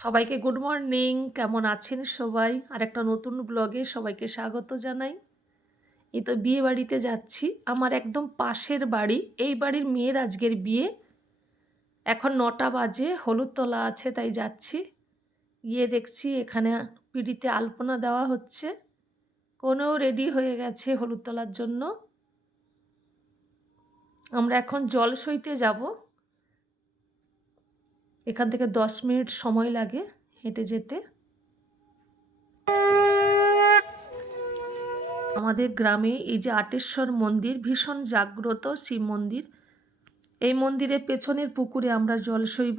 সবাইকে good morning, কেমন আছেন সবাই? আর একটা নতুন ব্লগে সবাইকে স্বাগত জানাই। এই তো বিয়ে বাড়িতে যাচ্ছি, আমার একদম পাশের বাড়ি, এই বাড়ির মেয়ের আজকের বিয়ে। এখন নটা বাজে, হলুদ তোলা আছে তাই যাচ্ছি। গিয়ে দেখছি এখানে পিড়িতে আলপনা দেওয়া হচ্ছে কোনেও রেডি হয়ে গেছে হলুদ তোলার জন্য। আমরা এখন জল সইতে যাব। এখান থেকে দশ মিনিট সময় লাগে হেঁটে যেতে। আমাদের গ্রামে এই যে আটেশ্বর মন্দির, ভীষণ জাগ্রত শিব মন্দির। এই মন্দিরের পেছনের পুকুরে আমরা জল সইব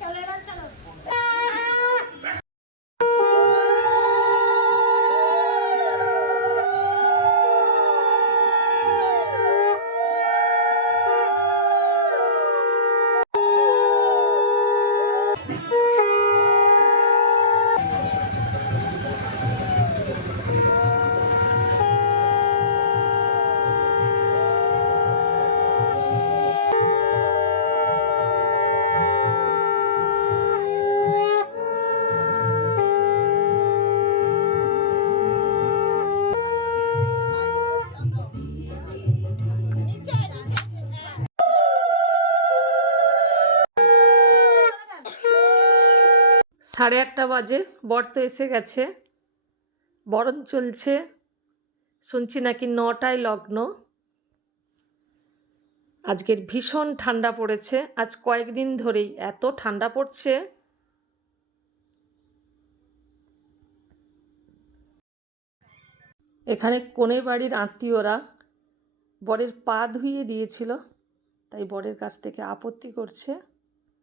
চলো চলো। সাড়ে আটটা বাজে, বর তো এসে গেছে। বরণ চলছে। শুনছি নাকি নটায় লগ্ন। আজকের ভীষণ ঠান্ডা পড়েছে। আজ কয়েকদিন ধরেই এত ঠান্ডা পড়ছে। এখানে কোনে বাড়ির আত্মীয়রা বরের পা ধুইয়ে দিয়েছিল, তাই বরের কাছ থেকে আপত্তি করছে।